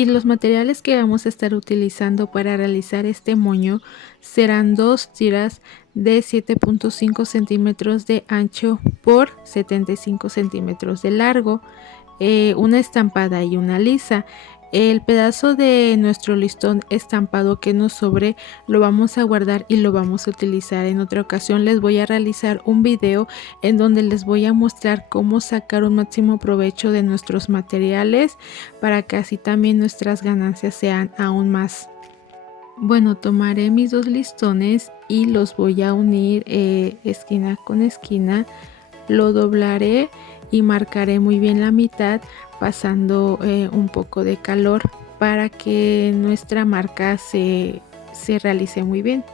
Y los materiales que vamos a estar utilizando para realizar este moño serán 2 tiras de 7.5 centímetros de ancho por 75 centímetros de largo, una estampada y una lisa. El pedazo de nuestro listón estampado que nos sobre lo vamos a guardar y lo vamos a utilizar en otra ocasión. Les voy a realizar un video en donde les voy a mostrar cómo sacar un máximo provecho de nuestros materiales para que así también nuestras ganancias sean aún más. Bueno, tomaré mis 2 listones y los voy a unir esquina con esquina, lo doblaré y marcaré muy bien la mitad pasando un poco de calor para que nuestra marca se realice muy bien.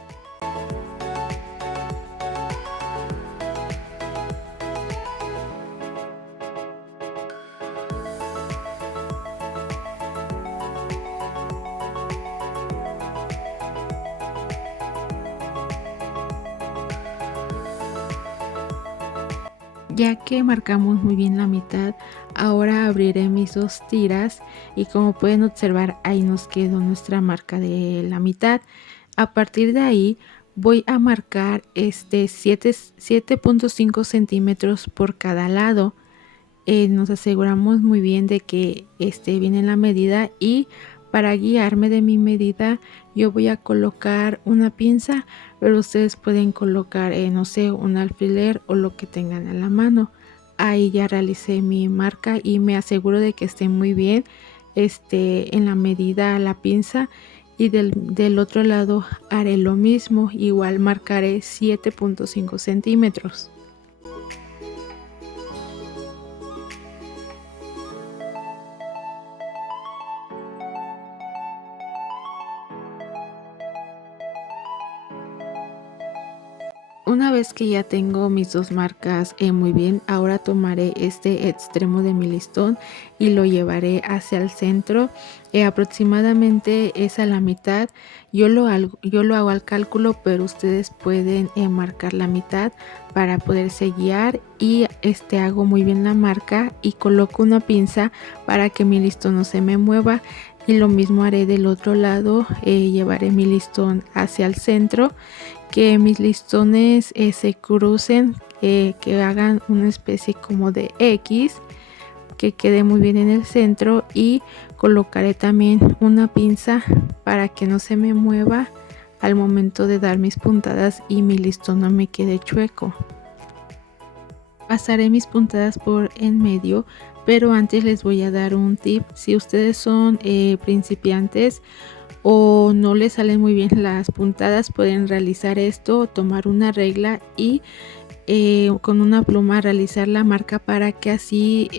Ya que marcamos muy bien la mitad, ahora abriré mis 2 tiras y como pueden observar ahí nos quedó nuestra marca de la mitad. A partir de ahí voy a marcar 7.5 centímetros por cada lado. Nos aseguramos muy bien de que esté bien en la medida y para guiarme de mi medida yo voy a colocar una pinza, pero ustedes pueden colocar no sé, un alfiler o lo que tengan a la mano. Ahí ya realicé mi marca y me aseguro de que esté muy bien en la medida la pinza, y del otro lado haré lo mismo, igual marcaré 7.5 centímetros. Una vez que ya tengo mis 2 marcas muy bien, ahora tomaré este extremo de mi listón y lo llevaré hacia el centro, aproximadamente es a la mitad. Yo lo hago al cálculo, pero ustedes pueden marcar la mitad para poderse guiar, y hago muy bien la marca y coloco una pinza para que mi listón no se me mueva, y lo mismo haré del otro lado. Llevaré mi listón hacia el centro, que mis listones se crucen, que hagan una especie como de X, que quede muy bien en el centro, y colocaré también una pinza para que no se me mueva al momento de dar mis puntadas y mi listón no me quede chueco. Pasaré mis puntadas por en medio, pero antes les voy a dar un tip. Si ustedes son principiantes o no les salen muy bien las puntadas, pueden realizar esto, tomar una regla y con una pluma realizar la marca para que así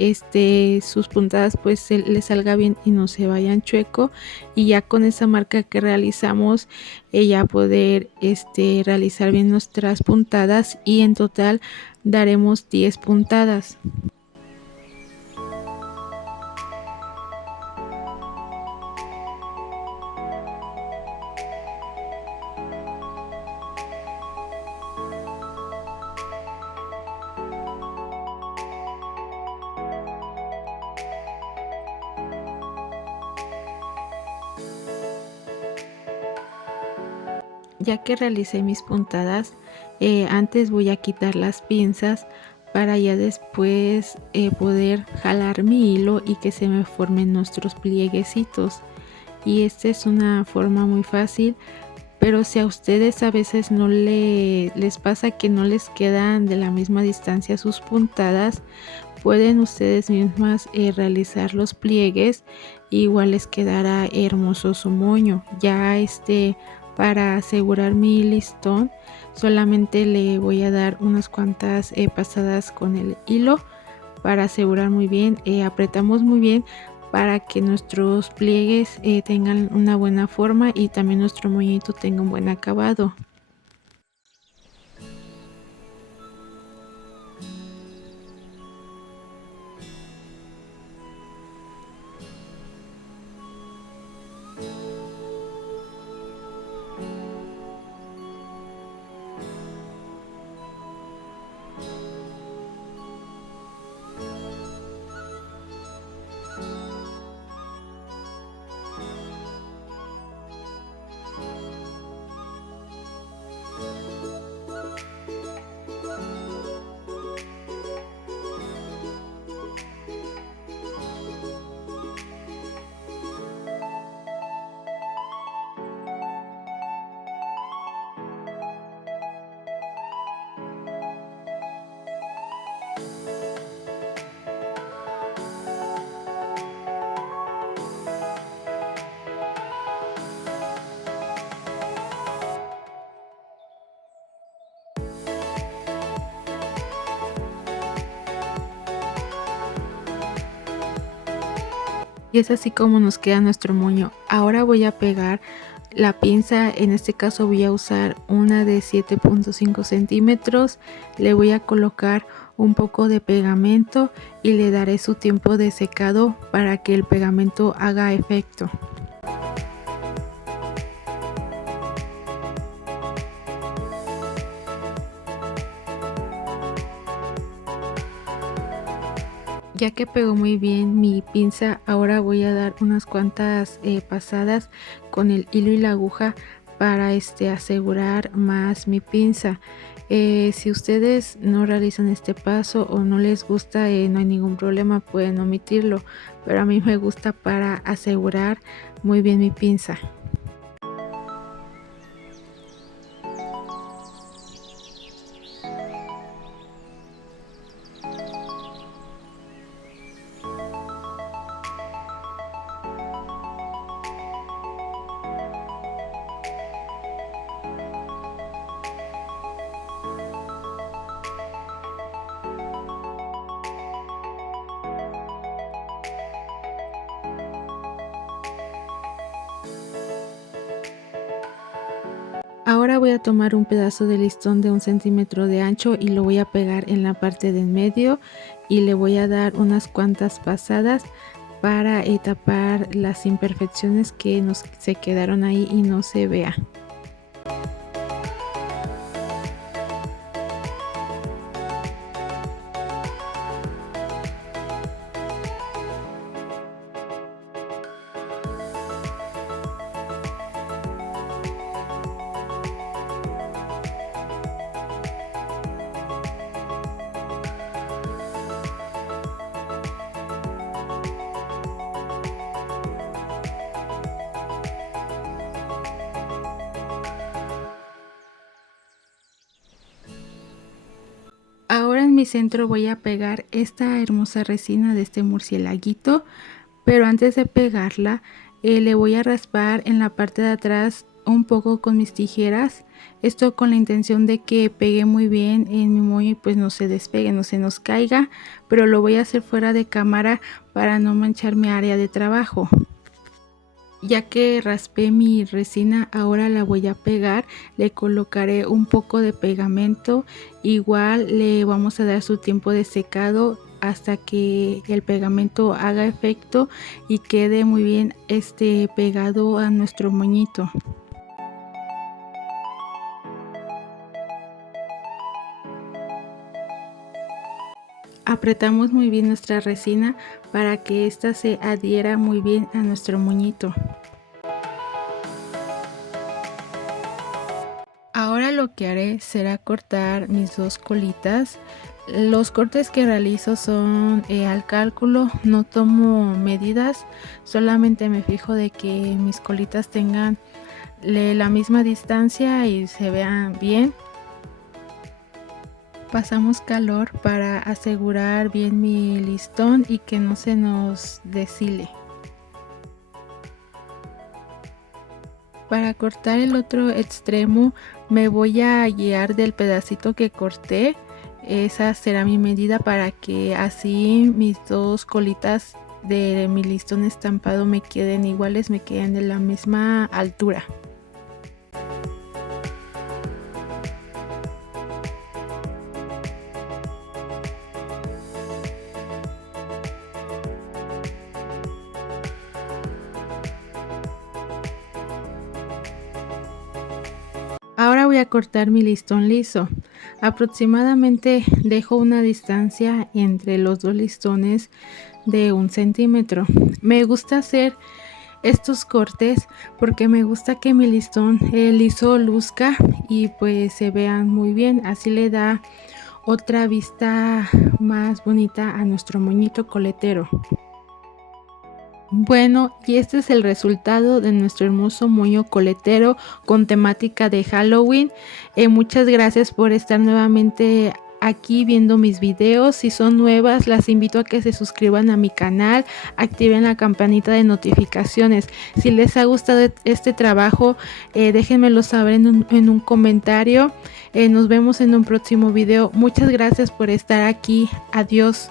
sus puntadas pues les salga bien y no se vayan chueco, y ya con esa marca que realizamos ya poder realizar bien nuestras puntadas, y en total daremos 10 puntadas. Ya que realicé mis puntadas, antes voy a quitar las pinzas para ya después poder jalar mi hilo y que se me formen nuestros plieguecitos. Y esta es una forma muy fácil, pero si a ustedes a veces no les pasa que no les quedan de la misma distancia sus puntadas, pueden ustedes mismas realizar los pliegues, igual les quedará hermoso su moño. Ya para asegurar mi listón solamente le voy a dar unas cuantas pasadas con el hilo para asegurar muy bien, apretamos muy bien para que nuestros pliegues tengan una buena forma y también nuestro moñito tenga un buen acabado. Y es así como nos queda nuestro moño. Ahora voy a pegar la pinza, en este caso voy a usar una de 7.5 centímetros. Le voy a colocar un poco de pegamento y le daré su tiempo de secado para que el pegamento haga efecto. Ya que pegó muy bien mi pinza, ahora voy a dar unas cuantas pasadas con el hilo y la aguja para asegurar más mi pinza. Si ustedes no realizan este paso o no les gusta, no hay ningún problema, pueden omitirlo, pero a mí me gusta para asegurar muy bien mi pinza. Ahora voy a tomar un pedazo de listón de 1 centímetro de ancho y lo voy a pegar en la parte del medio y le voy a dar unas cuantas pasadas para tapar las imperfecciones que se quedaron ahí y no se vea. Ahora en mi centro voy a pegar esta hermosa resina de este murcielaguito, pero antes de pegarla le voy a raspar en la parte de atrás un poco con mis tijeras, esto con la intención de que pegue muy bien en mi moño y pues no se despegue, no se nos caiga, pero lo voy a hacer fuera de cámara para no manchar mi área de trabajo. Ya que raspé mi resina, ahora la voy a pegar, le colocaré un poco de pegamento, igual le vamos a dar su tiempo de secado hasta que el pegamento haga efecto y quede muy bien pegado a nuestro moñito. Apretamos muy bien nuestra resina para que ésta se adhiera muy bien a nuestro moñito. Ahora lo que haré será cortar mis dos colitas. Los cortes que realizo son al cálculo, no tomo medidas, solamente me fijo de que mis colitas tengan la misma distancia y se vean bien. Pasamos calor para asegurar bien mi listón y que no se nos deshile. Para cortar el otro extremo me voy a guiar del pedacito que corté. Esa será mi medida para que así mis dos colitas de mi listón estampado me queden iguales, me queden de la misma altura. Ahora voy a cortar mi listón liso. Aproximadamente dejo una distancia entre los dos listones de 1 centímetro. Me gusta hacer estos cortes porque me gusta que mi listón liso luzca y pues se vean muy bien. Así le da otra vista más bonita a nuestro moñito coletero. Bueno, y este es el resultado de nuestro hermoso moño coletero con temática de Halloween. Muchas gracias por estar nuevamente aquí viendo mis videos. Si son nuevas, las invito a que se suscriban a mi canal, activen la campanita de notificaciones. Si les ha gustado este trabajo, déjenmelo saber en un comentario. Nos vemos en un próximo video. Muchas gracias por estar aquí. Adiós.